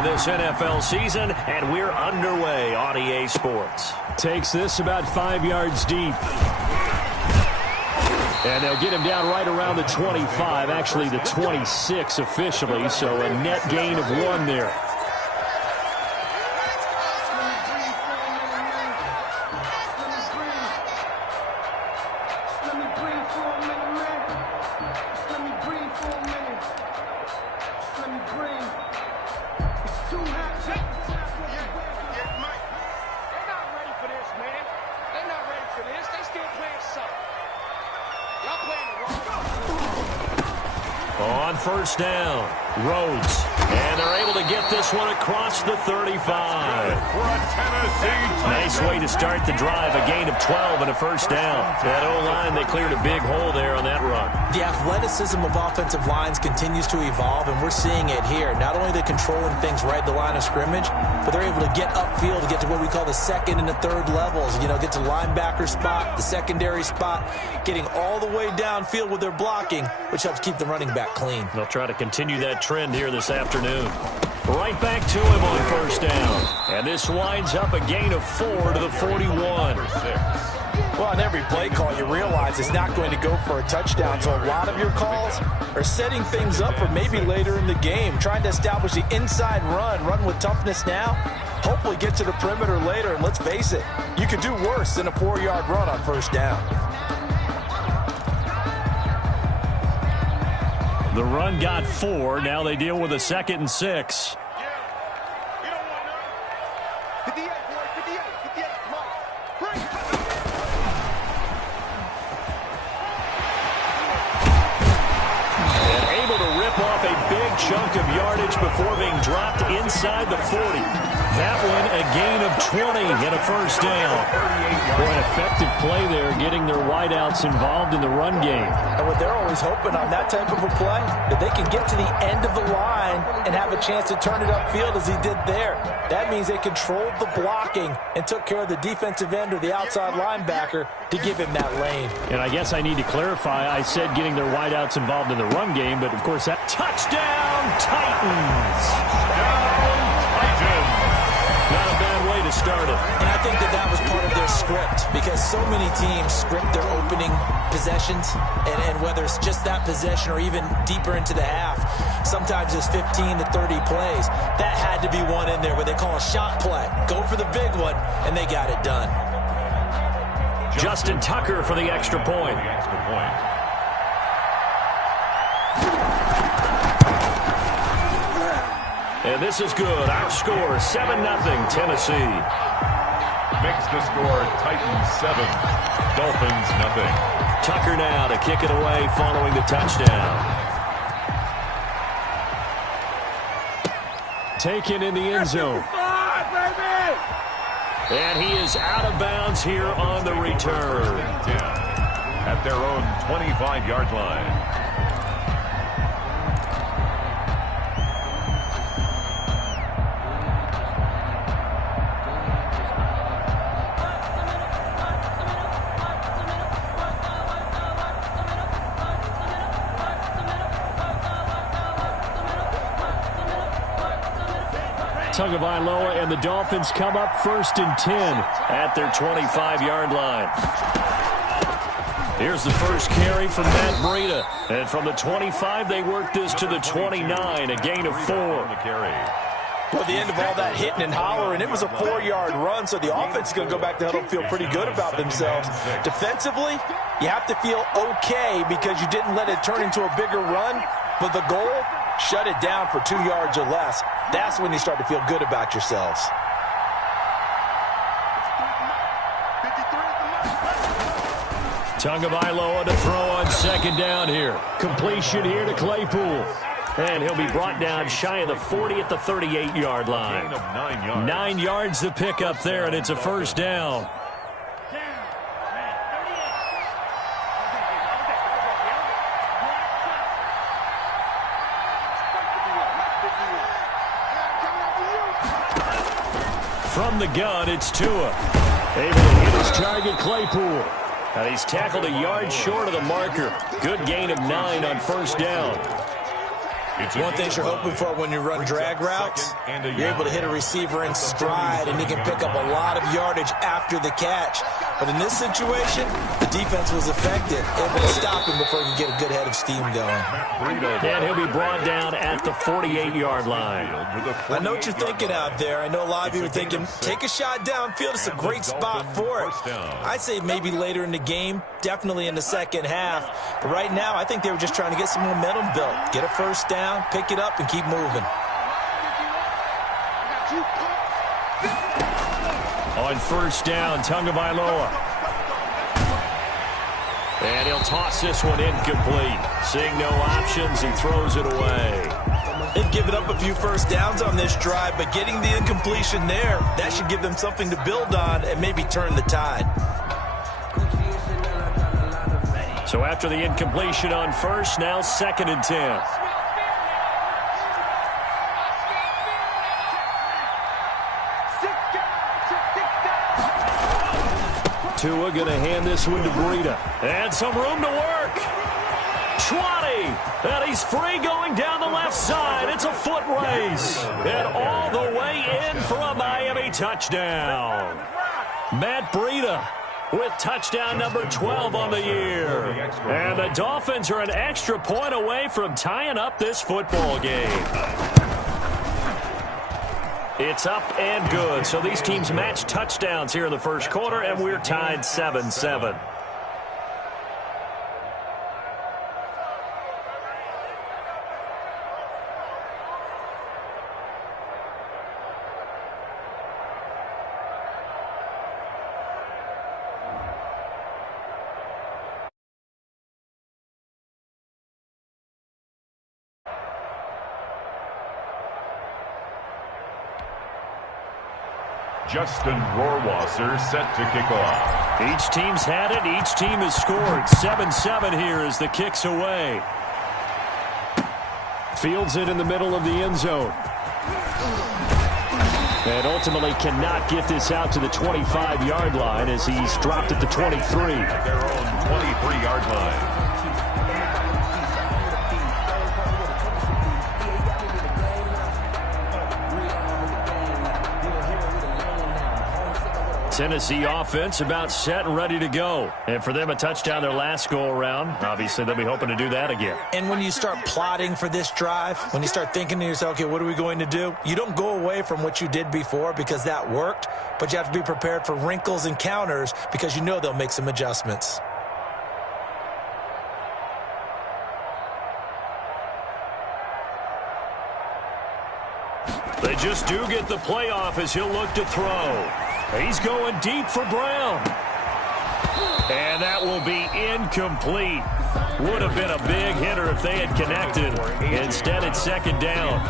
of this NFL season, and we're underway on EA Sports. Takes this about 5 yards deep. And they'll get him down right around the 25, actually the 26 officially, so a net gain of 1 there. On first down, Rhodes. And they're able to get this one across the 35. Nice way to start the drive. A gain of 12 and a first down. That O-line, they cleared a big hole there on that run. The athleticism of offensive lines continues to evolve, and we're seeing it here. Not only are they controlling things right at the line of scrimmage, but they're able to get upfield to get to what we call the second and the third levels. You know, get to linebacker spot, the secondary spot, getting all the way downfield with their blocking, which helps keep the running back clean. They'll try to continue that trend here this afternoon. Right back to him on first down. And this winds up a gain of 4 to the 41. Well, on every play call, you realize it's not going to go for a touchdown. So a lot of your calls are setting things up for maybe later in the game, trying to establish the inside run with toughness now, hopefully get to the perimeter later. And let's face it, you could do worse than a 4-yard run on first down. The run got 4. Now they deal with a 2nd and 6. And able to rip off a big chunk of yardage before being dropped inside the 40. That one a gain of 20 and a first down. Boy, an effective play there, getting their wideouts involved in the run game. And what they're always hoping on that type of a play, that they can get to the end of the line and have a chance to turn it upfield as he did there. That means they controlled the blocking and took care of the defensive end or the outside linebacker to give him that lane. And I guess I need to clarify, I said getting their wideouts involved in the run game, but of course that touchdown Titans. Not a bad way to start it. And I think that was part of their script, because so many teams script their opening possessions, and whether it's just that possession or even deeper into the half, sometimes it's 15 to 30 plays. That had to be one in there where they call a shot play. Go for the big one, and they got it done. Justin Tucker for the extra point. And this is good. Our score, 7-0 Tennessee. Makes the score Titans 7, Dolphins 0. Tucker now to kick it away following the touchdown. Taken in the end zone. And he is out of bounds here on the return. At their own 25-yard line. Tagovailoa and the Dolphins come up 1st and 10 at their 25-yard line. Here's the first carry from Matt Breida. And from the 25, they work this to the 29, a gain of 4. Well, the end of all that hitting and hollering, it was a 4-yard run, so the offense is going to go back to huddle and feel pretty good about themselves. Defensively, you have to feel okay because you didn't let it turn into a bigger run, but the goal, shut it down for 2 yards or less. That's when you start to feel good about yourselves. Tagovailoa to throw on 2nd down here. Completion here to Claypool. And he'll be brought down shy of the 40 at the 38-yard line. 9 yards to pick up there, and it's a first down. From the gun, it's Tua. Able to hit his target, Claypool. And he's tackled a yard short of the marker. Good gain of 9 on first down. One thing you're hoping for when you run drag routes, you're able to hit a receiver in stride, and he can pick up a lot of yardage after the catch. But in this situation, the defense was effective, able to stop him before he could get a good head of steam going. And he'll be brought down at the 48-yard line. I know what you're thinking out there. I know a lot of you are thinking, take a shot downfield. It's a great spot for it. I'd say maybe later in the game, definitely in the second half. But right now, I think they were just trying to get some momentum built. Get a first down, pick it up, and keep moving. On first down, Tagovailoa. And he'll toss this one incomplete. Seeing no options, he throws it away. They've given up a few first downs on this drive, but getting the incompletion there, that should give them something to build on and maybe turn the tide. So after the incompletion on first, now 2nd and 10. Tua going to hand this one to Breida. And some room to work. 20. And he's free going down the left side. It's a foot race. And all the way in for a Miami touchdown. Matt Breida with touchdown number 12 on the year. And the Dolphins are an extra point away from tying up this football game. It's up and good. So these teams match touchdowns here in the first quarter, and we're tied 7-7. Justin Rohrwasser set to kick off. Each team's had it. Each team has scored. 7-7 here as the kick's away. Fields it in the middle of the end zone. And ultimately cannot get this out to the 25-yard line as he's dropped at the 23. At their own 23-yard line. Tennessee offense about set and ready to go. And for them, a touchdown their last go-around. Obviously, they'll be hoping to do that again. And when you start plotting for this drive, when you start thinking to yourself, okay, what are we going to do? You don't go away from what you did before because that worked, but you have to be prepared for wrinkles and counters because you know they'll make some adjustments. They just do get the playoff as he'll look to throw. He's going deep for Brown. And that will be incomplete. Would have been a big hitter if they had connected. Instead, it's 2nd down.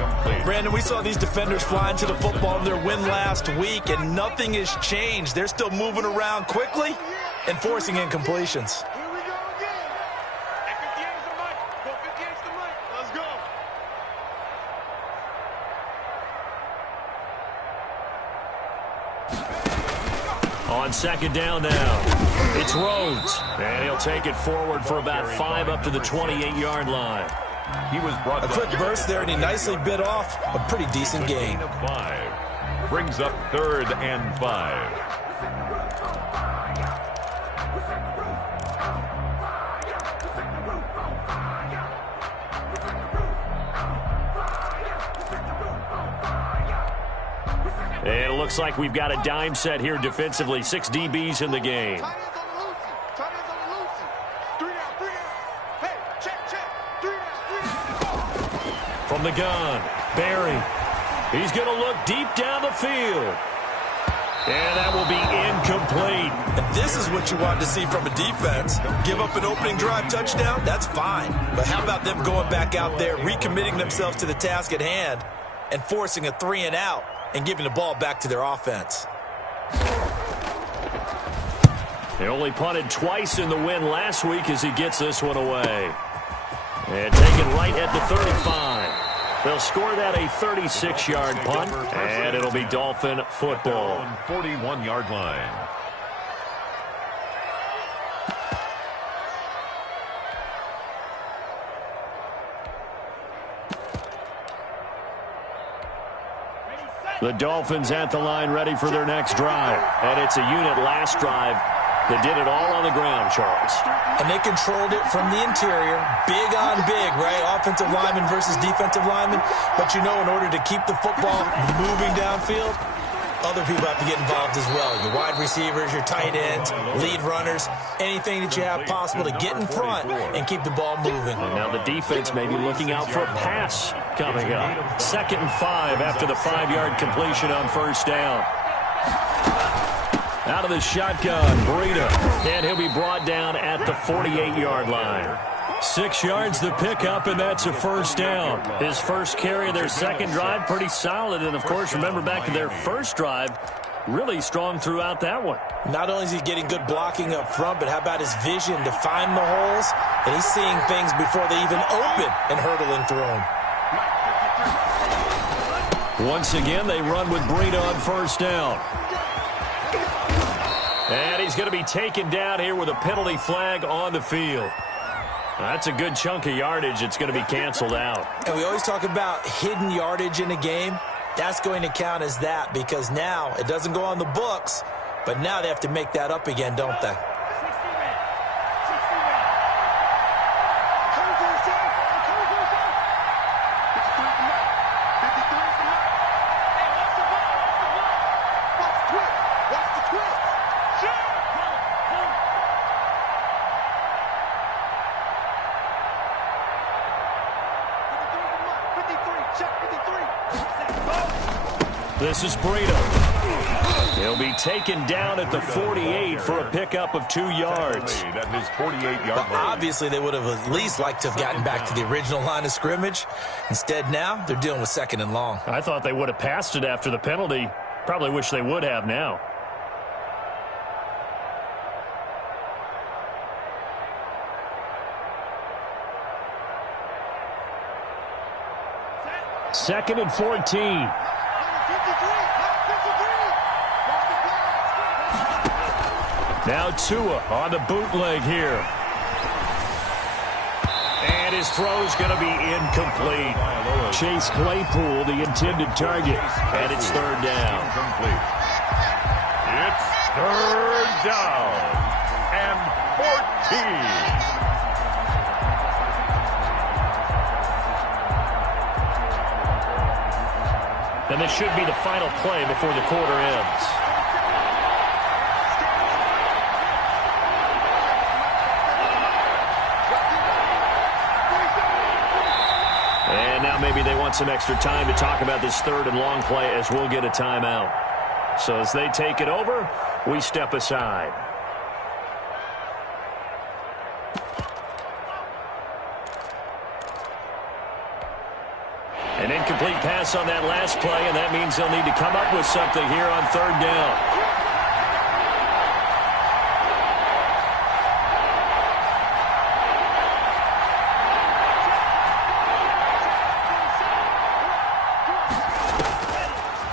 Brandon, we saw these defenders fly into the football in their win last week, and nothing has changed. They're still moving around quickly and forcing incompletions. On 2nd down now, it's Rhodes. And he'll take it forward for about 5 up to the 28-yard line. He was brought a quick burst there, and he nicely bit off a pretty decent gain. 5. Brings up 3rd and 5. And it looks like we've got a dime set here defensively. 6 DBs in the game. From the gun, Barry. He's going to look deep down the field. And that will be incomplete. And this is what you want to see from a defense. Give up an opening drive touchdown, that's fine. But how about them going back out there, recommitting themselves to the task at hand, and forcing a 3-and-out and giving the ball back to their offense? They only punted twice in the win last week as he gets this one away. And taken right at the 35. They'll score that a 36-yard punt, and it'll be Dolphin football. 41-yard line. The Dolphins at the line ready for their next drive. And it's a unit last drive that did it all on the ground, Charles. And they controlled it from the interior, big on big, right? Offensive lineman versus defensive lineman. But you know, in order to keep the football moving downfield, other people have to get involved as well. Your wide receivers, your tight ends, lead runners, anything that you have possible to get in front and keep the ball moving. And now the defense may be looking out for a pass coming up. 2nd and 5 after the 5-yard completion on first down. Out of the shotgun, Breida. And he'll be brought down at the 48-yard line. 6 yards the pickup, and that's a first down. His first carry of their second drive, pretty solid. And, of course, remember back to their first drive, really strong throughout that one. Not only is he getting good blocking up front, but how about his vision to find the holes? And he's seeing things before they even open and hurtling through them. Once again, they run with Breida on first down. And he's going to be taken down here with a penalty flag on the field. That's a good chunk of yardage. It's going to be canceled out. And we always talk about hidden yardage in a game. That's going to count as that because now it doesn't go on the books, but now they have to make that up again, don't they? This is Breida. He'll be taken down at the 48 for a pickup of 2 yards. At his 48-yard line. Obviously, they would have at least liked to have gotten back to the original line of scrimmage. Instead, now they're dealing with 2nd and long. I thought they would have passed it after the penalty. Probably wish they would have now. Second and 14. Now Tua on the bootleg here. And his throw's going to be incomplete. Chase Claypool, the intended target. And it's 3rd down. It's 3rd down and 14. And this should be the final play before the quarter ends. And now maybe they want some extra time to talk about this 3rd and long play as we'll get a timeout. So as they take it over, we step aside. An incomplete pass on that last play, and that means they'll need to come up with something here on 3rd down.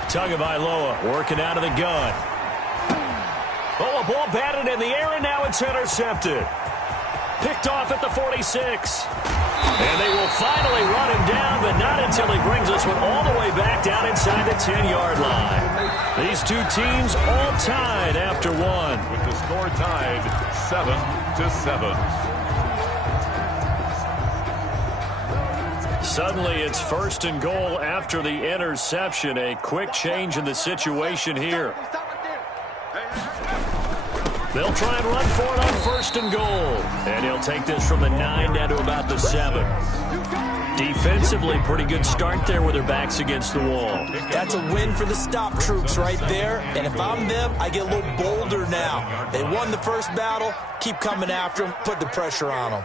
Tagovailoa working out of the gun. Oh, a ball batted in the air, and now it's intercepted. Picked off at the 46. And they will finally run him down, but not until he brings this one all the way back down inside the 10-yard line. These two teams all tied after one. With the score tied 7-7. Suddenly it's 1st and goal after the interception. A quick change in the situation here. They'll try and run for it on 1st and goal. And he'll take this from the 9 down to about the 7. Defensively, pretty good start there with their backs against the wall. That's a win for the stop troops right there. And if I'm them, I get a little bolder now. They won the first battle. Keep coming after them. Put the pressure on them.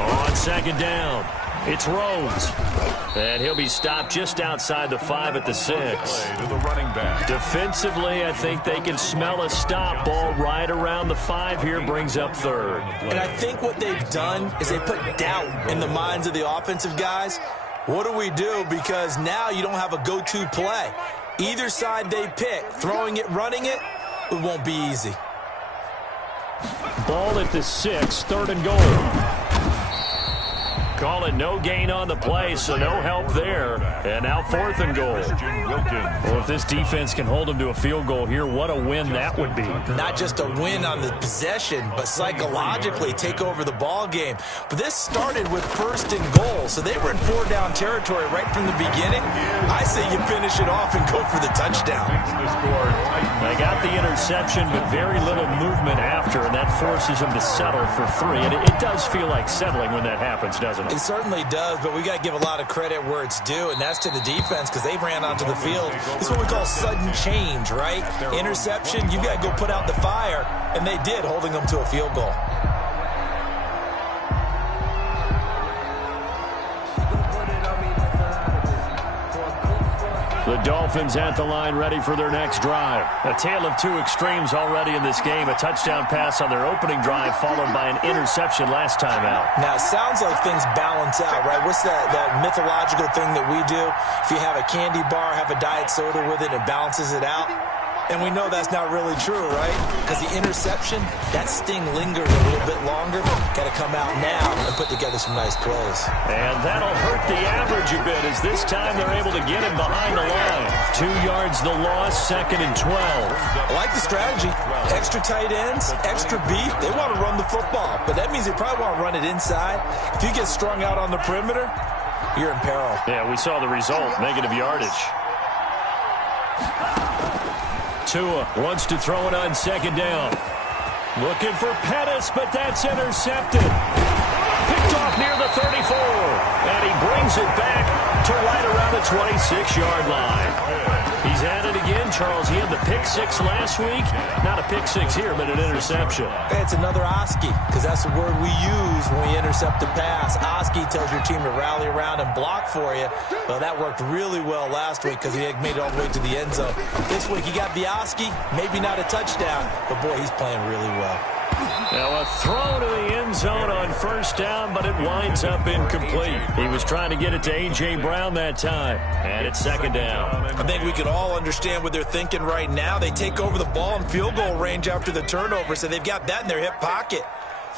On 2nd down, it's Rhodes. And he'll be stopped just outside the 5 at the 6. To the running back. Defensively, I think they can smell a stop. Ball right around the 5 here, brings up 3rd. And I think what they've done is they put doubt in the minds of the offensive guys. What do we do? Because now you don't have a go-to play. Either side they pick, throwing it, running it, it won't be easy. Ball at the 6, 3rd and goal. call it no gain on the play, so no help there. And now 4th and goal. Well, if this defense can hold them to a field goal here, what a win that would be. Not just a win on the possession, but psychologically take over the ball game. But this started with 1st and goal, so they were in 4-down territory right from the beginning. I say you finish it off and go for the touchdown. They got the interception, but very little movement after, and that forces them to settle for 3. And it does feel like settling when that happens, doesn't it? It certainly does, but we got to give a lot of credit where it's due, and that's to the defense because they ran onto the field. It's what we call sudden change, right? Interception, you got to go put out the fire, and they did, holding them to a field goal. The Dolphins at the line ready for their next drive. A tale of 2 extremes already in this game. A touchdown pass on their opening drive followed by an interception last time out. Now, it sounds like things balance out, right? What's that mythological thing that we do? If you have a candy bar, have a diet soda with it, it balances it out. And we know that's not really true, right? Because the interception, that sting lingers a little bit longer. Got to come out now and put together some nice plays. And that'll hurt the average a bit as this time they're able to get him behind the line. 2 yards the loss, 2nd and 12. I like the strategy. Extra tight ends, extra beef. They want to run the football, but that means they probably want to run it inside. If you get strung out on the perimeter, you're in peril. Yeah, we saw the result, negative yardage. Tua wants to throw it on 2nd down. Looking for Pettis, but that's intercepted. Picked off near the 34. And he brings it back to right around the 26-yard line. He's at it again, Charles. He had the pick 6 last week. Not a pick 6 here, but an interception. It's another Oski, because that's the word we use when we intercept a pass. Oski tells your team to rally around and block for you. Well, that worked really well last week because he had made it all the way to the end zone. This week, he got the Oski, maybe not a touchdown, but boy, he's playing really well. Now a throw to the end zone on 1st down, but it winds up incomplete. He was trying to get it to A.J. Brown that time, and it's 2nd down. I think we can all understand what they're thinking right now. They take over the ball in field goal range after the turnover, so they've got that in their hip pocket.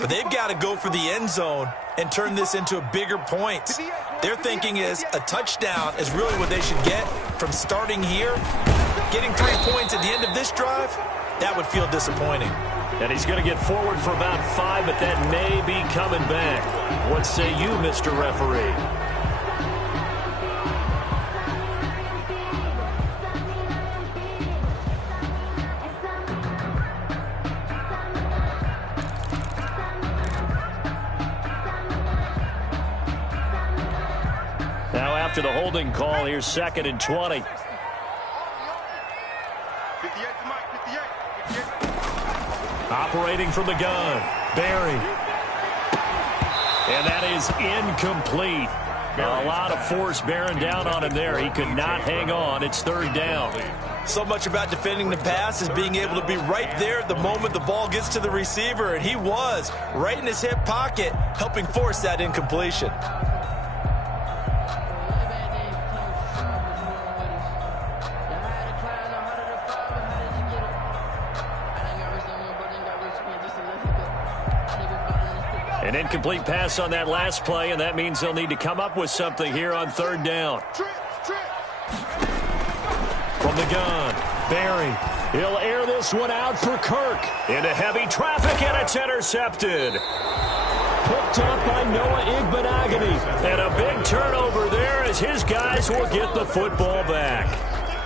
But they've got to go for the end zone and turn this into a bigger point. Their thinking is a touchdown is really what they should get from starting here. Getting 3 points at the end of this drive, that would feel disappointing. And he's going to get forward for about 5, but that may be coming back. What say you, Mr. Referee? Now after the holding call, here's 2nd and 20. Operating from the gun, Barry. And that is incomplete. A lot of force bearing down on him there. He could not hang on. It's 3rd down. So much about defending the pass is being able to be right there at the moment the ball gets to the receiver, and he was right in his hip pocket, helping force that incompletion. An incomplete pass on that last play, and that means they'll need to come up with something here on 3rd down. From the gun, Barry. He'll air this one out for Kirk. Into heavy traffic, and it's intercepted. Picked up by Noah Igbenogany. And a big turnover there as his guys will get the football back.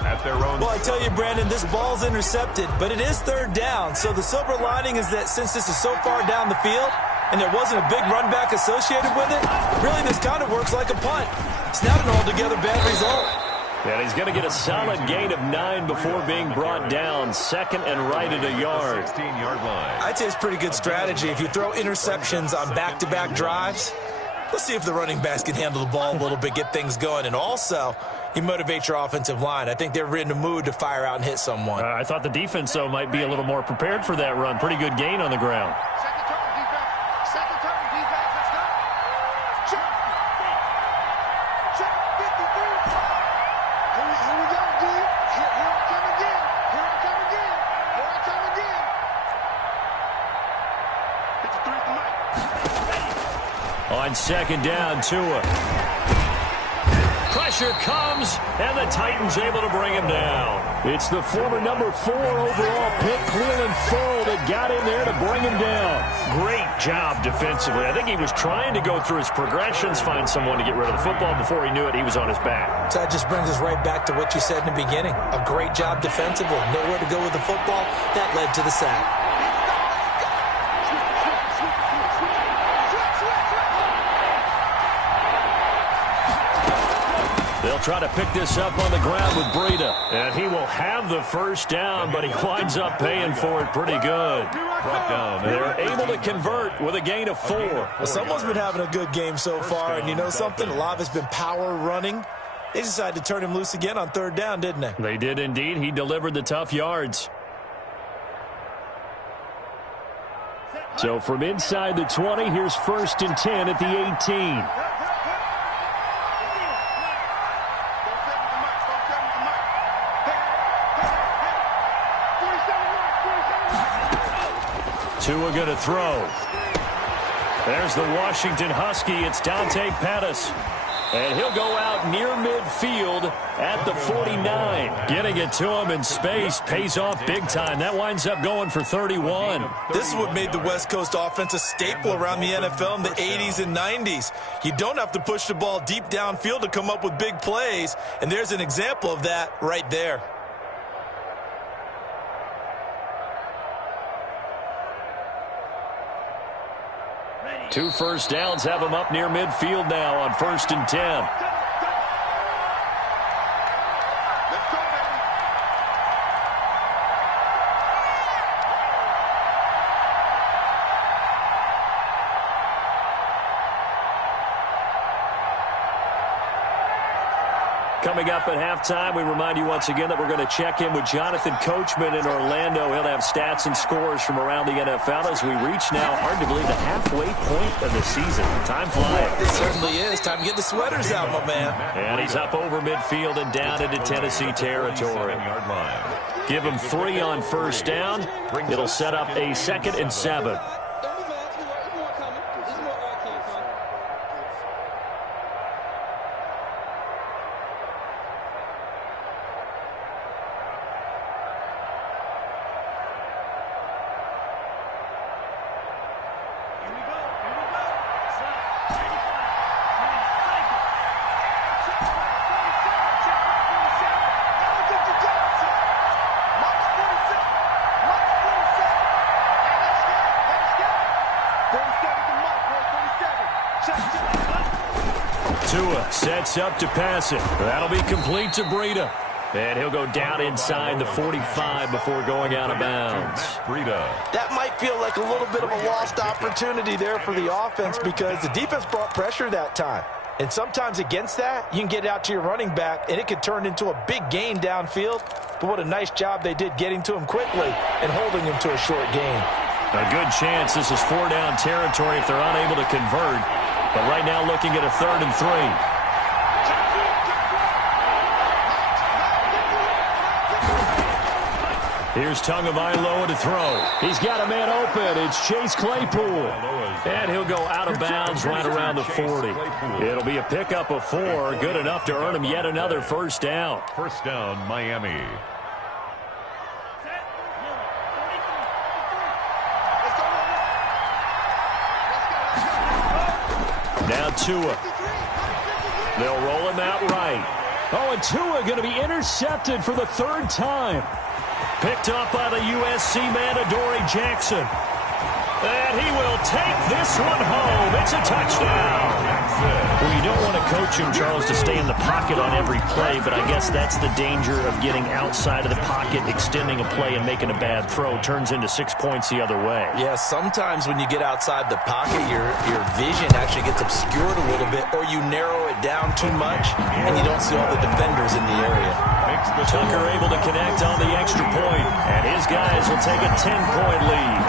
At their own. Well, I tell you, Brandon, this ball's intercepted, but it is 3rd down. So the silver lining is that since this is so far down the field, and there wasn't a big run back associated with it, really this kind of works like a punt. It's not an altogether bad result. And he's going to get a solid gain of 9 before being brought down. 2nd and right at a yard. 16-yard line. I'd say it's pretty good strategy. If you throw interceptions on back-to-back drives, let's see if the running backs can handle the ball a little bit, get things going. And also, you motivate your offensive line. I think they're in the mood to fire out and hit someone. I thought the defense, though, might be a little more prepared for that run. Pretty good gain on the ground. On second down, Tua. Pressure comes, and the Titans able to bring him down. It's the former number 4 overall pick, Cleveland Ferrell, that got in there to bring him down. Great job defensively. I think he was trying to go through his progressions, find someone to get rid of the football. Before he knew it, he was on his back. So that just brings us right back to what you said in the beginning. A great job defensively. Nowhere to go with the football. That led to the sack. They'll try to pick this up on the ground with Breida. And he will have the first down, but he winds up paying for it pretty good. They're able to convert with a gain of 4. Well, someone's been having a good game so far, and you know something? A lot of it's been power running. They decided to turn him loose again on third down, didn't they? They did indeed. He delivered the tough yards. So from inside the 20, here's 1st and 10 at the 18. Tua going to throw. There's the Washington Husky. It's Dante Pettis. And he'll go out near midfield at the 49. Getting it to him in space pays off big time. That winds up going for 31. This is what made the West Coast offense a staple around the NFL in the 80s and 90s. You don't have to push the ball deep downfield to come up with big plays. And there's an example of that right there. Two first downs have him up near midfield now on 1st and 10. Coming up at halftime, we remind you once again that we're going to check in with Jonathan Coachman in Orlando. He'll have stats and scores from around the NFL as we reach now, hard to believe, the halfway point of the season. Time flying. It certainly is. Time to get the sweaters out, my man. And he's up over midfield and down into Tennessee territory. Give him 3 on first down. It'll set up a 2nd and 7. Tua sets up to pass it. That'll be complete to Breida. And he'll go down inside the 45 before going out of bounds. That might feel like a little bit of a lost opportunity there for the offense because the defense brought pressure that time. And sometimes against that, you can get out to your running back, and it could turn into a big gain downfield. But what a nice job they did getting to him quickly and holding him to a short gain. A good chance this is 4-down territory if they're unable to convert. But right now looking at a 3rd and 3. Here's Tagovailoa to throw. He's got a man open. It's Chase Claypool. And he'll go out of bounds right around the 40. It'll be a pickup of 4. Good enough to earn him yet another first down. First down, Miami. Now Tua. They'll roll him out right. Oh, and Tua going to be intercepted for the 3rd time. Picked up by the USC man, Adoree Jackson. And he will take this one home. It's a touchdown. Well, you don't want to coach him, Charles, to stay in the pocket on every play, but I guess that's the danger of getting outside of the pocket, extending a play, and making a bad throw. Turns into 6 points the other way. Yeah, sometimes when you get outside the pocket, your vision actually gets obscured a little bit, or you narrow it down too much, and you don't see all the defenders in the area. Tucker able to connect on the extra point, and his guys will take a 10-point lead.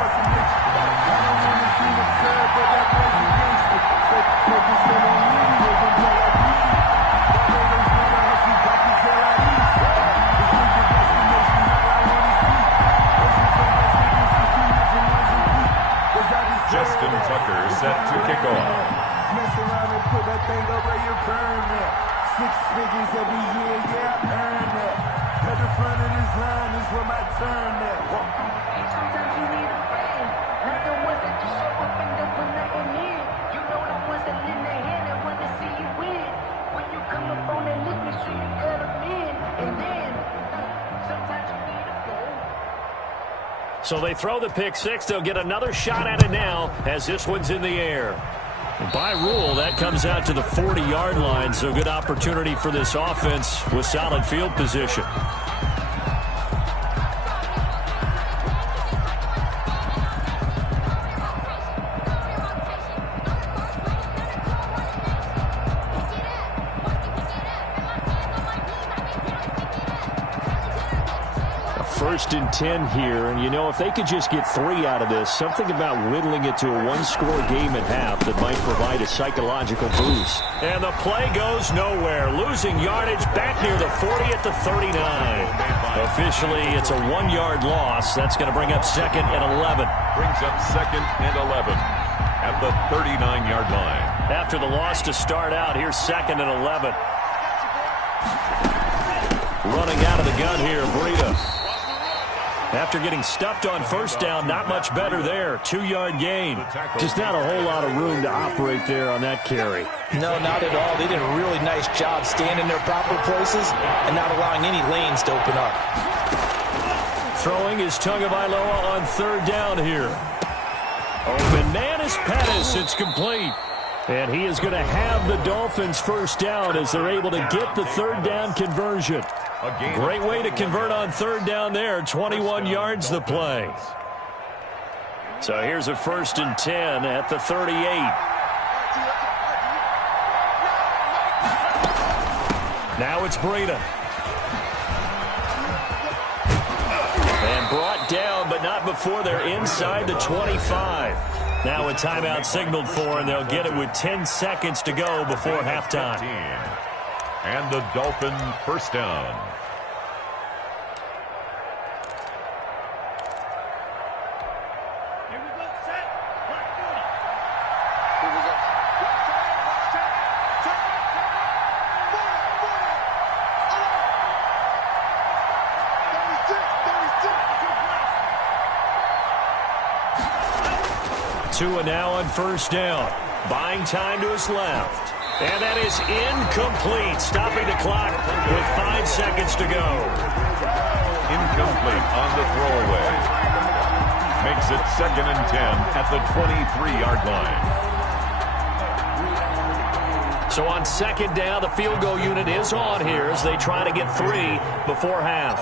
Justin Tucker set to kick off. So they throw the pick six. They'll get another shot at it now as this one's in the air. By rule, that comes out to the 40-yard line, so good opportunity for this offense with solid field position. First and 10 here, and you know, if they could just get 3 out of this, something about whittling it to a one-score game at half that might provide a psychological boost. And the play goes nowhere, losing yardage back near the 40 at the 39. Officially, it's a 1-yard loss. That's going to bring up 2nd and 11. Brings up 2nd and 11 at the 39-yard line. After the loss to start out, here's 2nd and 11. Running out of the gun here, Breida. After getting stuffed on first down, not much better there. 2-yard gain. Just not a whole lot of room to operate there on that carry. No, not at all. They did a really nice job staying in their proper places and not allowing any lanes to open up. Throwing is Tagovailoa on 3rd down here. Open man is Pettis. It's complete. And he is going to have the Dolphins first down as they're able to get the 3rd down conversion. Great way to convert on 3rd down there. 21 yards the play. So here's a 1st and 10 at the 38. Now it's Breida. And brought down, but not before they're inside the 25. Now a timeout signaled for, and they'll get it with 10 seconds to go before halftime. And the Dolphin first down. Tua now on first down. Buying time to his left. And that is incomplete. Stopping the clock with 5 seconds to go. Incomplete on the throwaway. Makes it 2nd and 10 at the 23-yard line. So on 2nd down, the field goal unit is on here as they try to get 3 before half.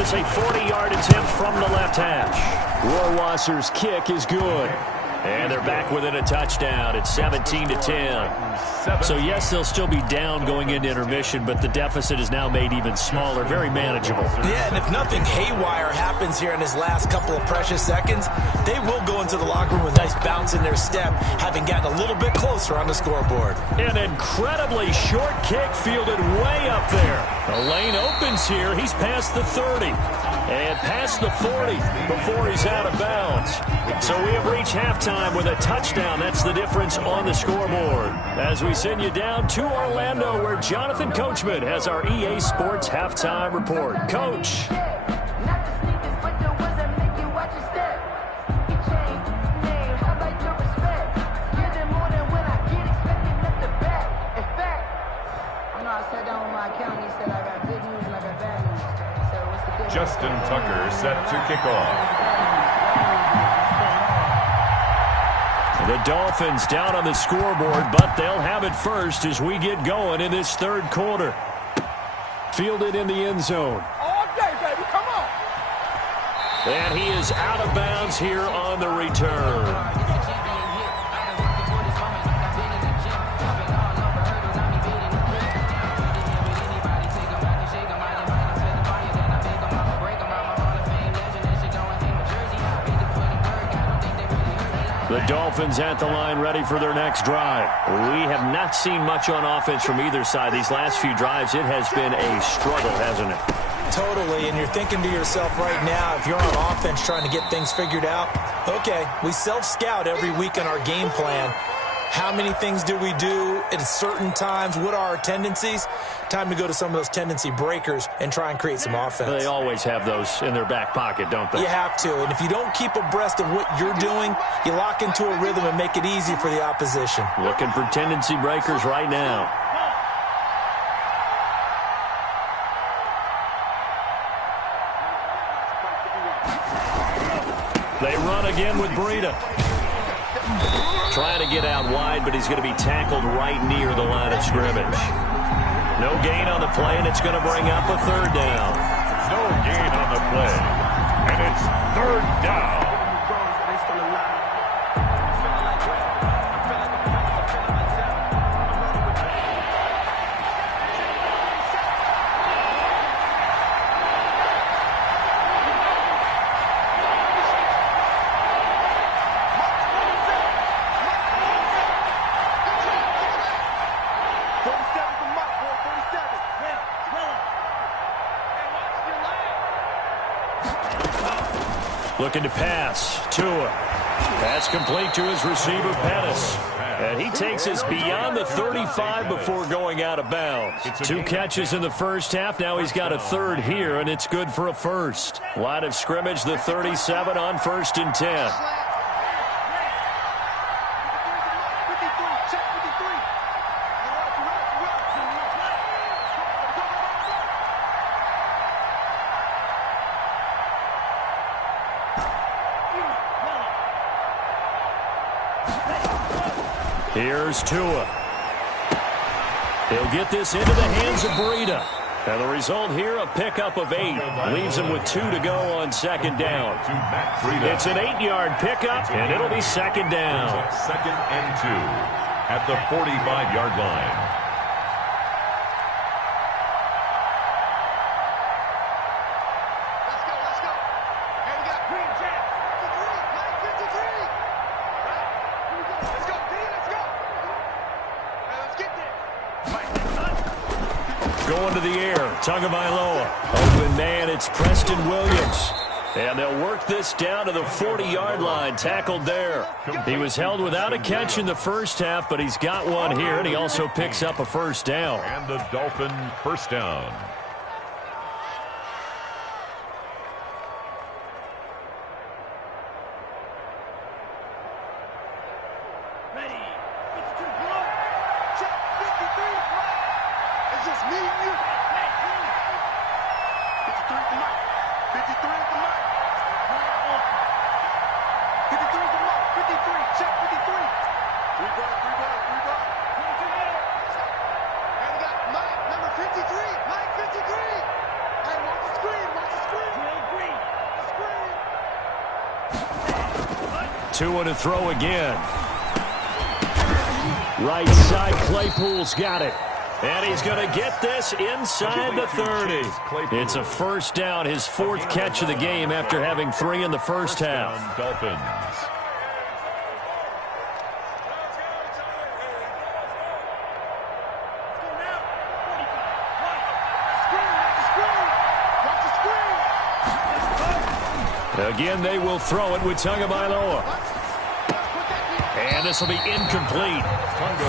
It's a 40-yard attempt from the left hash. Rohrwasser's kick is good. And they're back within a touchdown. It's 17-10. So, yes, they'll still be down going into intermission, but the deficit is now made even smaller, very manageable. Yeah, and if nothing haywire happens here in his last couple of precious seconds, they will go into the locker room with a nice bounce in their step, having gotten a little bit closer on the scoreboard. An incredibly short kick fielded way up there. The lane opens here. He's past the 30 and past the 40 before he's out of bounds. So we have reached halftime with a touchdown. That's the difference on the scoreboard. As we send you down to Orlando, where Jonathan Coachman has our EA Sports halftime report. Coach. Justin Tucker set to kick off. The Dolphins down on the scoreboard, but they'll have it first as we get going in this 3rd quarter. Fielded in the end zone. All day, baby, come on. And he is out of bounds here on the return. The Dolphins at the line ready for their next drive. We have not seen much on offense from either side. These last few drives, it has been a struggle, hasn't it? Totally, and you're thinking to yourself right now, if you're on offense trying to get things figured out, okay, we self-scout every week on our game plan. How many things do we do at certain times? What are our tendencies? Time to go to some of those tendency breakers and try and create some offense. They always have those in their back pocket, don't they? You have to. And if you don't keep abreast of what you're doing, you lock into a rhythm and make it easy for the opposition. Looking for tendency breakers right now. They run again with Breida. Trying to get out wide, but he's going to be tackled right near the line of scrimmage. No gain on the play, and it's going to bring up a third down. No gain on the play, and it's third down. Looking to pass. Tua. That's complete to his receiver, Pettis. And he takes us beyond the 35 before going out of bounds. 2 catches in the first half. Now he's got a third here, and it's good for a first. Line of scrimmage, the 37 on 1st and 10. Here's Tua. He'll get this into the hands of Breida. And the result here, a pickup of 8. Leaves him with 2 to go on 2nd down. It's an 8-yard pickup, and it'll be 2nd down. 2nd and 2 at the 45-yard line. Going to the air, Tagovailoa. Open man, it's Preston Williams. And they'll work this down to the 40-yard line, tackled there. He was held without a catch in the first half, but he's got one here, and he also picks up a first down. And the Dolphin first down. Tua to throw again. Right side, Claypool's got it. And he's going to get this inside the 30. It's a first down, his 4th catch of the game after having 3 in the first half. Dolphins. Again, they will throw it with Tagovailoa. And this will be incomplete.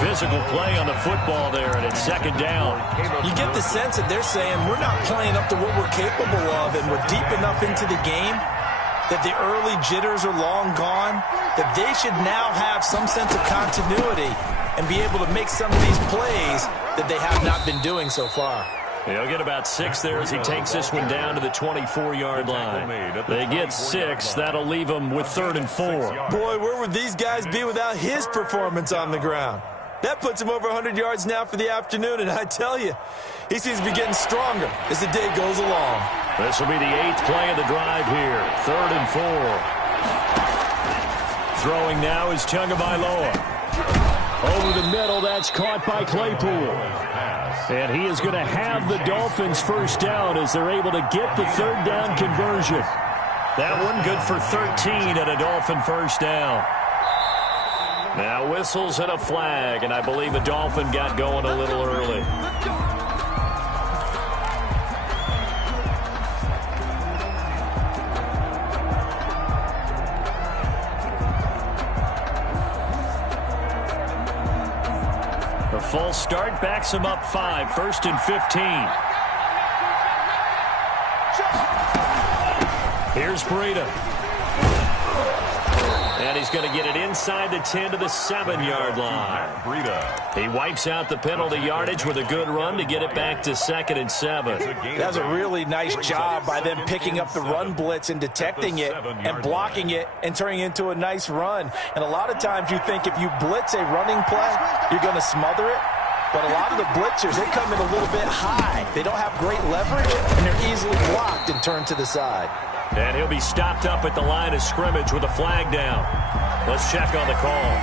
Physical play on the football there, and it's 2nd down. You get the sense that they're saying we're not playing up to what we're capable of, and we're deep enough into the game that the early jitters are long gone, that they should now have some sense of continuity and be able to make some of these plays that they have not been doing so far. He'll get about 6 there as he takes this one down to the 24-yard line. They get 6. That'll leave them with 3rd and 4. Boy, where would these guys be without his performance on the ground? That puts him over 100 yards now for the afternoon, and I tell you, he seems to be getting stronger as the day goes along. This will be the 8th play of the drive here. 3rd and 4. Throwing now is Tagovailoa. Over the middle, that's caught by Claypool. And he is going to have the Dolphins first down as they're able to get the 3rd down conversion. That one good for 13 and a Dolphin first down. Now whistles and a flag, and I believe a Dolphin got going a little early. false start backs him up 5, 1st and 15. Here's Breida. And he's going to get it inside the 10 to the 7-yard line. He wipes out the penalty yardage with a good run to get it back to 2nd and 7. That's a really nice job by them picking up the run blitz and detecting it and blocking it and turning it into a nice run. And a lot of times you think if you blitz a running play, you're going to smother it. But a lot of the blitzers, they come in a little bit high. They don't have great leverage, and they're easily blocked and turned to the side. And he'll be stopped up at the line of scrimmage with a flag down. Let's check on the call.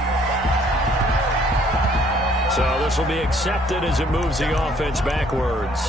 So this will be accepted as it moves the offense backwards.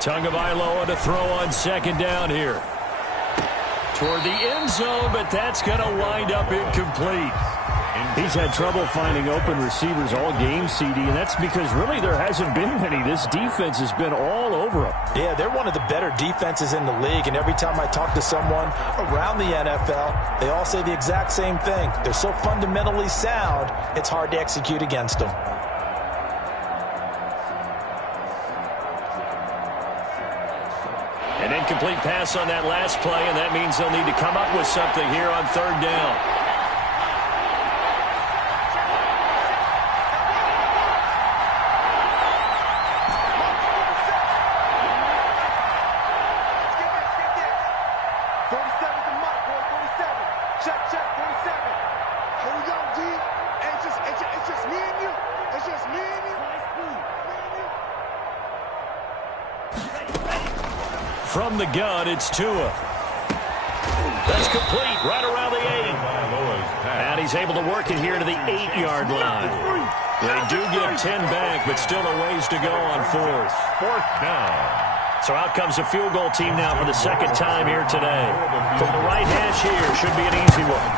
Tagovailoa to throw on 2nd down here. Toward the end zone, but that's going to wind up incomplete. He's had trouble finding open receivers all game, CD, and that's because really there hasn't been many. This defense has been all over him. Yeah, they're one of the better defenses in the league, and every time I talk to someone around the NFL, they all say the exact same thing. They're so fundamentally sound, it's hard to execute against them. An incomplete pass on that last play, and that means they'll need to come up with something here on 3rd down. From the gun, it's Tua. That's complete right around the 8. And he's able to work it here to the 8-yard line. They do get 10 back, but still a ways to go on 4th. 4th down. So out comes a field goal team now for the 2nd time here today. From the right hash here, should be an easy one.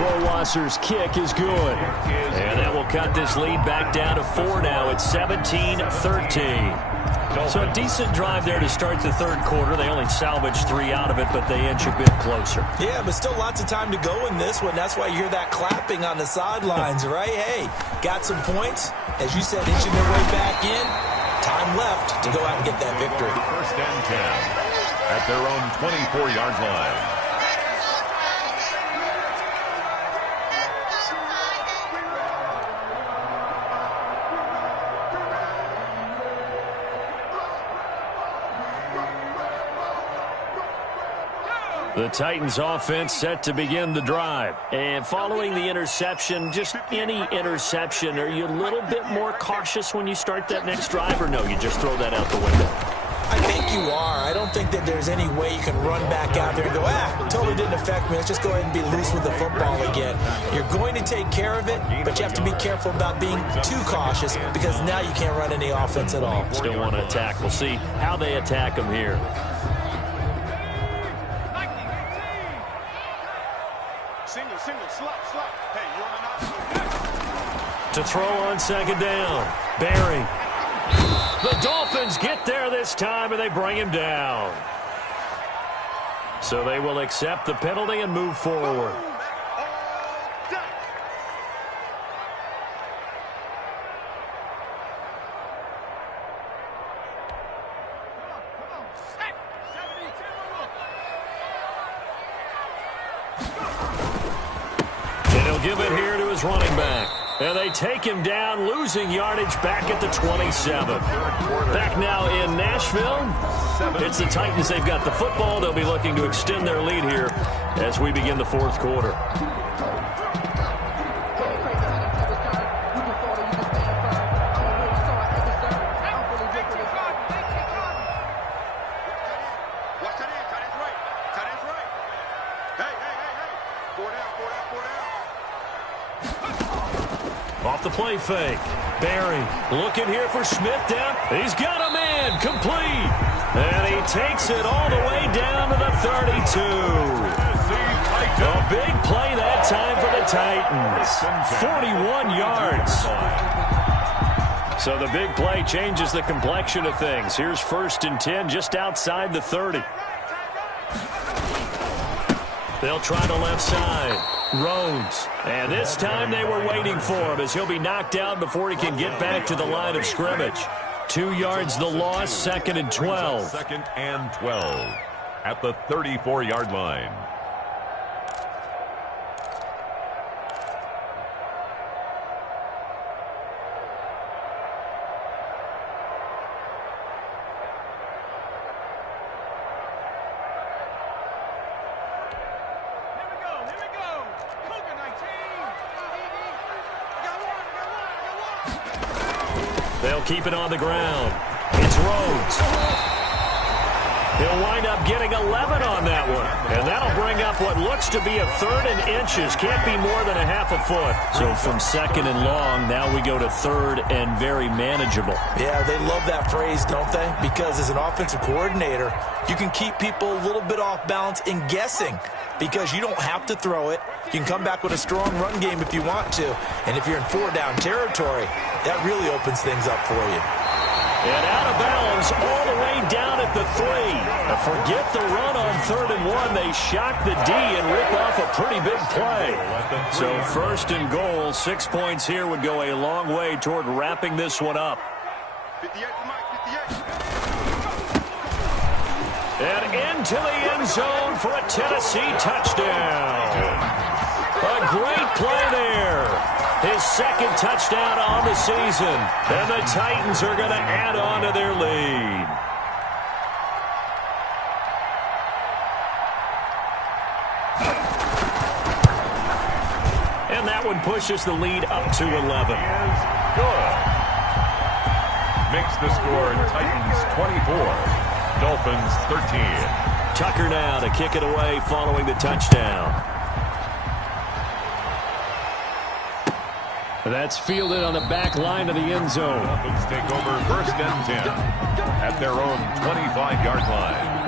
Rohrwasser's kick is good. And that will cut this lead back down to 4 now. It's 17-13. So a decent drive there to start the 3rd quarter. They only salvaged 3 out of it, but they inch a bit closer. Yeah, but still lots of time to go in this one. That's why you hear that clapping on the sidelines, right? Hey, got some points. As you said, inching their way back in. Time left to go out and get that victory. 1st and 10 at their own 24-yard line. The Titans offense set to begin the drive. And following the interception, just any interception, are you a little bit more cautious when you start that next drive, or no, you just throw that out the window? I think you are. I don't think that there's any way you can run back out there and go, totally didn't affect me. Let's just go ahead and be loose with the football again. You're going to take care of it, but you have to be careful about being too cautious because now you can't run any offense at all. Still want to attack. We'll see how they attack them here. To throw on 2nd down. Barry. The Dolphins get there this time, and they bring him down. So they will accept the penalty and move forward. And he'll give it here to his running back. And they take him down, losing yardage back at the 27. Back now in Nashville. It's the Titans. They've got the football. They'll be looking to extend their lead here as we begin the 4th quarter. play fake. Barry looking here for Smith down. He's got a man complete. And he takes it all the way down to the 32. A big play that time for the Titans. 41 yards. So the big play changes the complexion of things. Here's 1st and 10 just outside the 30. They'll try the left side. Rhodes. And this time they were waiting for him as he'll be knocked down before he can get back to the line of scrimmage. 2 yards the loss, 2nd and 12. 2nd and 12 at the 34-yard line. They'll keep it on the ground. It's Rhodes. He'll wind up getting 11 on that one. And that'll bring up what looks to be a 3rd and inches. Can't be more than a half a foot. So from 2nd and long, now we go to 3rd and very manageable. Yeah, they love that phrase, don't they? Because as an offensive coordinator, you can keep people a little bit off balance in guessing. Because you don't have to throw it. You can come back with a strong run game if you want to. And if you're in 4-down territory, that really opens things up for you. And out of bounds all the way down at the 3. Now forget the run on 3rd and 1. They shock the D and rip off a pretty big play. So 1st and goal, 6 points here would go a long way toward wrapping this one up. 58 to Mike, 58. And into the end zone for a Tennessee touchdown. A great play there. His 2nd touchdown on the season. And the Titans are going to add on to their lead. And that one pushes the lead up to 11. Good. Makes the score Titans 24. Dolphins 13. Tucker now to kick it away following the touchdown. That's fielded on the back line of the end zone. Dolphins take over 1st and 10 at their own 25-yard line.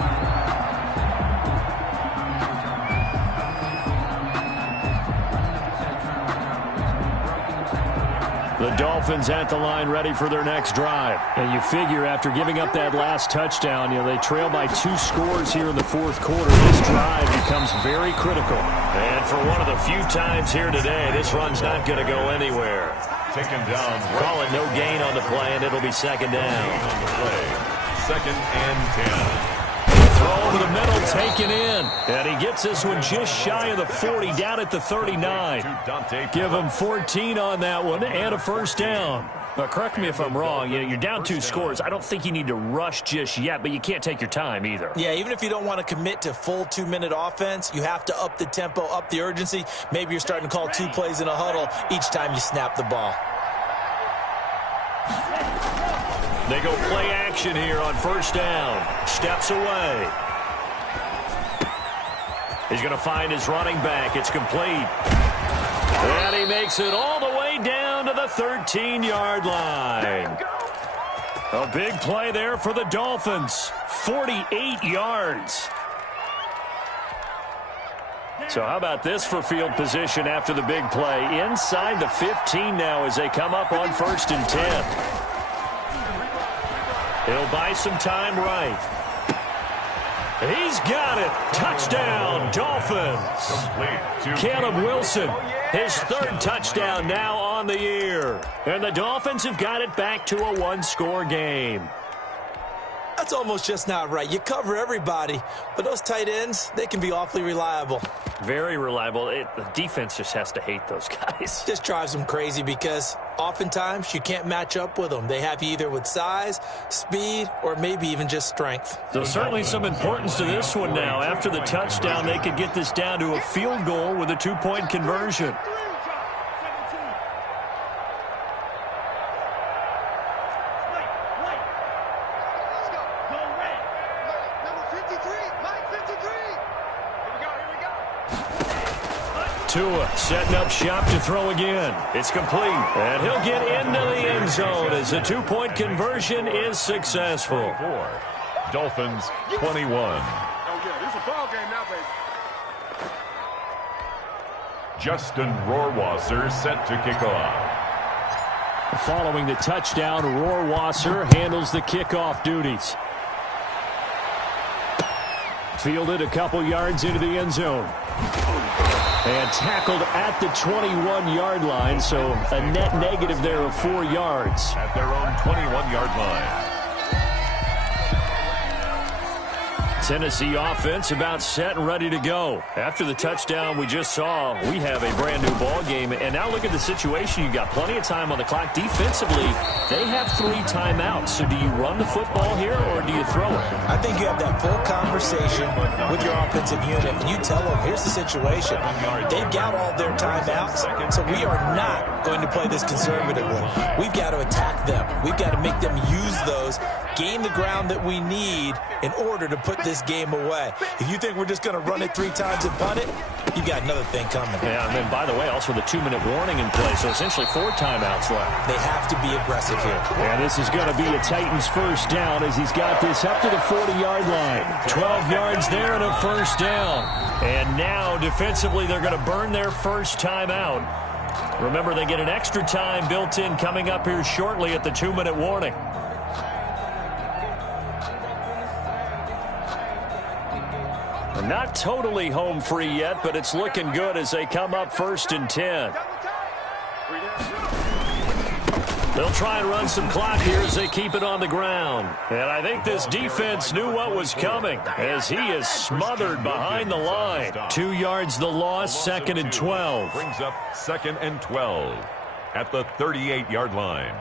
The Dolphins at the line ready for their next drive. And you figure after giving up that last touchdown, they trail by 2 scores here in the 4th quarter. This drive becomes very critical. And for one of the few times here today, this run's not going to go anywhere. Taken down. Call it no gain on the play, and it'll be 2nd down. On the play. 2nd and 10. Throw over the middle, taken in. And he gets this one just shy of the 40, down at the 39. Give him 14 on that one and a 1st down. Now, correct me if I'm wrong. You're down 2 scores. I don't think you need to rush just yet, but you can't take your time either. Yeah, even if you don't want to commit to full 2-minute offense, you have to up the tempo, up the urgency. Maybe you're starting to call 2 plays in a huddle each time you snap the ball. They go play action here on 1st down. Steps away. He's going to find his running back. It's complete. And he makes it all the way down to the 13-yard line. A big play there for the Dolphins. 48 yards. So how about this for field position after the big play? Inside the 15 now as they come up on 1st and 10. He'll buy some time right. He's got it. Touchdown, Dolphins. Caleb Wilson, his 3rd touchdown now on the year. And the Dolphins have got it back to a 1-score game. That's almost just not right. You cover everybody, but those tight ends, they can be awfully reliable. Very reliable. The defense just has to hate those guys. Just drives them crazy because oftentimes you can't match up with them. They have you either with size, speed, or maybe even just strength. So certainly some importance to this one now. After the touchdown, they could get this down to a field goal with a 2-point conversion. Tua setting up shop to throw again. It's complete. And he'll get into the end zone as the two-point conversion is successful. Dolphins 21. Oh, yeah, it's a ball game now, baby. Justin Rohrwasser set to kick off. Following the touchdown, Rohrwasser handles the kickoff duties. Fielded a couple yards into the end zone. And tackled at the 21-yard line, so a net negative there of 4 yards. At their own 21-yard line. Tennessee offense about set and ready to go. After the touchdown we just saw, we have a brand new ball game. And now look at the situation. You've got plenty of time on the clock. Defensively, they have 3 timeouts. So do you run the football here or do you throw it? I think you have that full conversation with your offensive unit, and you tell them, here's the situation. They've got all their timeouts, so we are not going to play this conservatively. We've got to attack them. We've got to make them use those, gain the ground that we need in order to put this game away. If you think we're just going to run it 3 times and punt it, you've got another thing coming. Yeah, and then, by the way, also the 2-minute warning in play, so essentially 4 timeouts left. They have to be aggressive here. And this is going to be a Titans first down as he's got this up to the 40-yard line. 12 yards there and a first down. And now, defensively, they're going to burn their first timeout. Remember, they get an extra time built in coming up here shortly at the 2-minute warning. Not totally home free yet, but it's looking good as they come up 1st and 10. They'll try and run some clock here as they keep it on the ground. And I think this defense knew what was coming as he is smothered behind the line. 2 yards the loss, 2nd and 12. Brings up 2nd and 12 at the 38-yard line.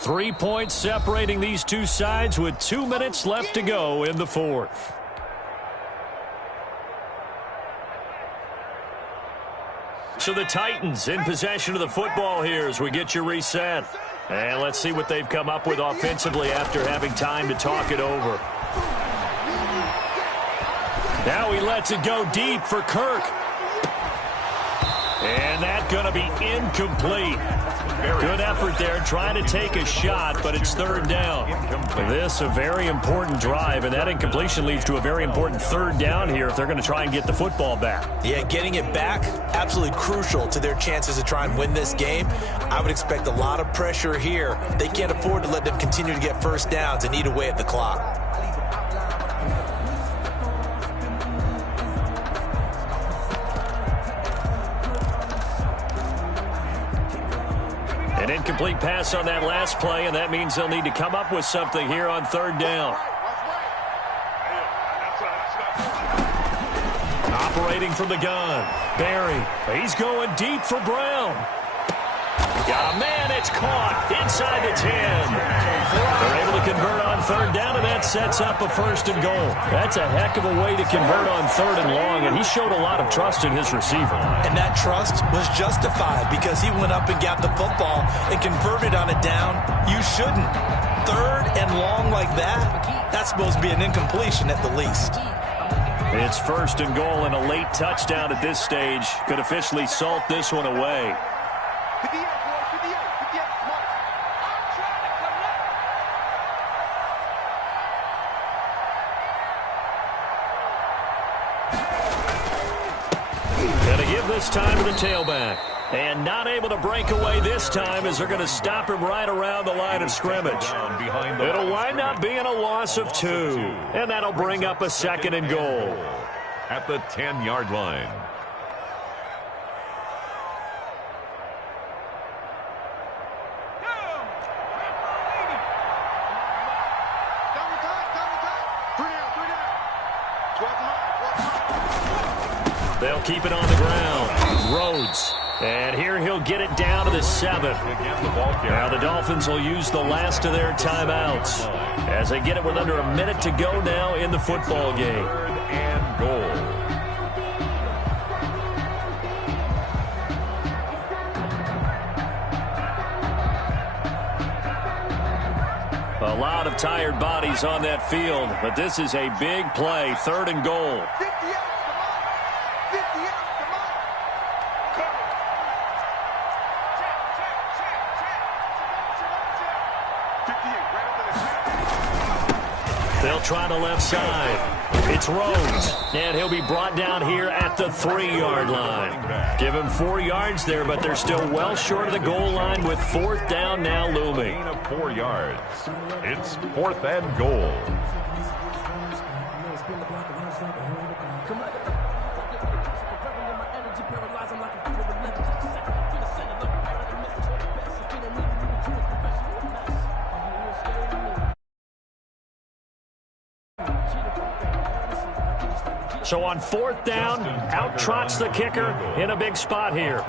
3 points separating these two sides with 2 minutes left to go in the 4th. So the Titans in possession of the football here as we get you reset. And let's see what they've come up with offensively after having time to talk it over. Now he lets it go deep for Kirk. And that's going to be incomplete. Good effort there, trying to take a shot, but it's 3rd down. This a very important drive, and that incompletion leads to a very important 3rd down here if they're going to try and get the football back. Yeah, getting it back, absolutely crucial to their chances to try and win this game. I would expect a lot of pressure here. They can't afford to let them continue to get first downs and eat away at the clock. An incomplete pass on that last play, and that means they'll need to come up with something here on 3rd down. Operating from the gun, Barry. He's going deep for Brown. Got a man, it's caught inside the 10. They're able to convert on 3rd down, and that sets up a 1st and goal. That's a heck of a way to convert on 3rd and long, and he showed a lot of trust in his receiver. And that trust was justified because he went up and got the football and converted on a down. You shouldn't. 3rd and long like that, that's supposed to be an incompletion at the least. It's 1st and goal, and a late touchdown at this stage could officially salt this one away. This time to the tailback. And not able to break away this time as they're going to stop him right around the line of scrimmage. It'll wind up being a loss of 2. And that'll bring up a 2nd and goal. At the 10-yard line. They'll keep it on the ground. Rhodes. And here he'll get it down to the 7. Now the Dolphins will use the last of their timeouts as they get it with under a minute to go now in the football game. 3rd and goal. A lot of tired bodies on that field, but this is a big play. 3rd and goal. They'll try the left side. It's Rhodes, and he'll be brought down here at the 3-yard line. Give him 4 yards there, but they're still well short of the goal line with 4th down now looming. Gain of 4 yards. It's 4th and goal. So on 4th down, out trots the kicker in a big spot here.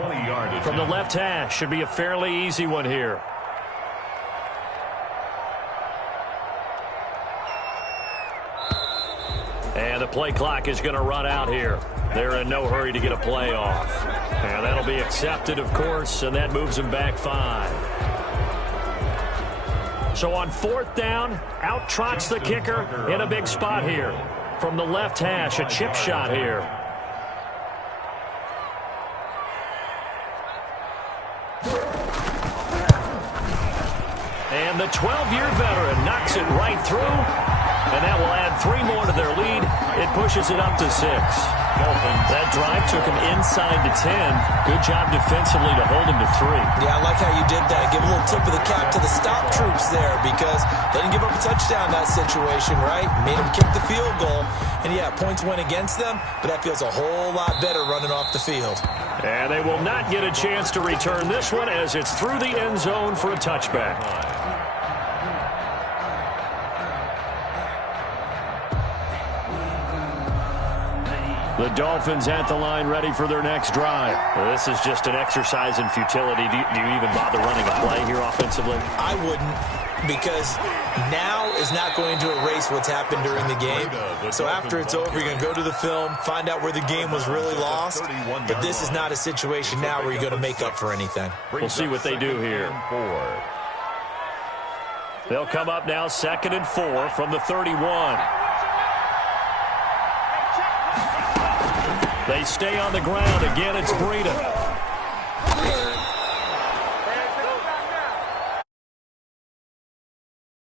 From the left hash, should be a fairly easy one here. And the play clock is going to run out here. They're in no hurry to get a play off. And that'll be accepted, of course, and that moves them back 5. So on 4th down, out trots the kicker in a big spot here. From the left hash, a chip shot here. And the 12-year veteran knocks it right through. And that will add 3 more to their lead. It pushes it up to 6. That drive took him inside the 10. Good job defensively to hold him to 3. Yeah, I like how you did that. Give a little tip of the cap to the stop troops there because they didn't give up a touchdown in that situation, right? Made them kick the field goal. And, yeah, points went against them, but that feels a whole lot better running off the field. And they will not get a chance to return this one as it's through the end zone for a touchback. The Dolphins at the line ready for their next drive. Well, this is just an exercise in futility. Do you even bother running a play here offensively? I wouldn't, because now is not going to erase what's happened during the game. So after it's over, you're going to go to the film, find out where the game was really lost. But this is not a situation now where you're going to make up for anything. We'll see what they do here. They'll come up now 2nd and 4 from the 31. They stay on the ground. Again, it's Breida.